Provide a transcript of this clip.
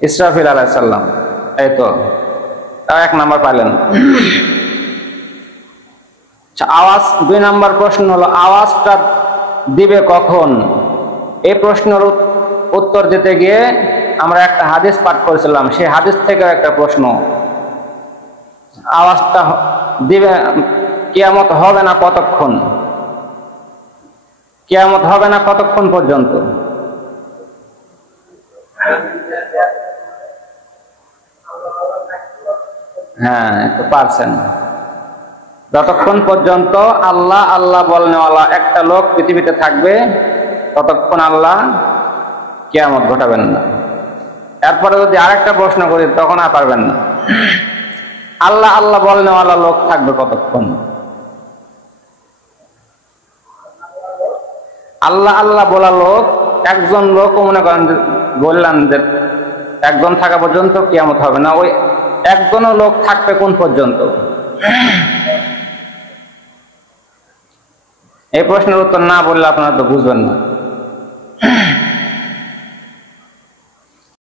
ইসরাফিল আলাইহিস সালাম। এই তো তাও 1 নাম্বার পাইলেন। আওয়াজ 2 নাম্বার প্রশ্ন হলো আওয়াজটা দিবে কখন? এই প্রশ্নের উত্তর দিতে গিয়ে আমরা একটা হাদিস পাঠ করেছিলাম, সেই হাদিস থেকে একটা প্রশ্ন। আওয়াজটা দিবে, কিয়ামত হবে না কতক্ষণ? কিয়ামত হবে না কতক্ষণ পর্যন্ত? হ্যাঁ, একটু পারছেন। যতক্ষণ পর্যন্ত আল্লাহ আল্লাহ বলনেওয়ালা একটা লোক পৃথিবীতে থাকবে ততক্ষণ আল্লাহ কিয়ামত ঘটাবেন না। এরপরে যদি আরেকটা প্রশ্ন করি তখন আর পারবেন না। আল্লাহ আল্লাহ বলনেওয়ালা লোক থাকবে কতক্ষণ? আল্লাহ আল্লাহ বলা লোক, একজন লোক মনে করেন বললেন যে একজন থাকা পর্যন্ত কিয়ামত হবে না, ওই একজনও লোক থাকবে কোন পর্যন্ত? এই প্রশ্নের উত্তর না বললে আপনারা তো বুঝবেন না।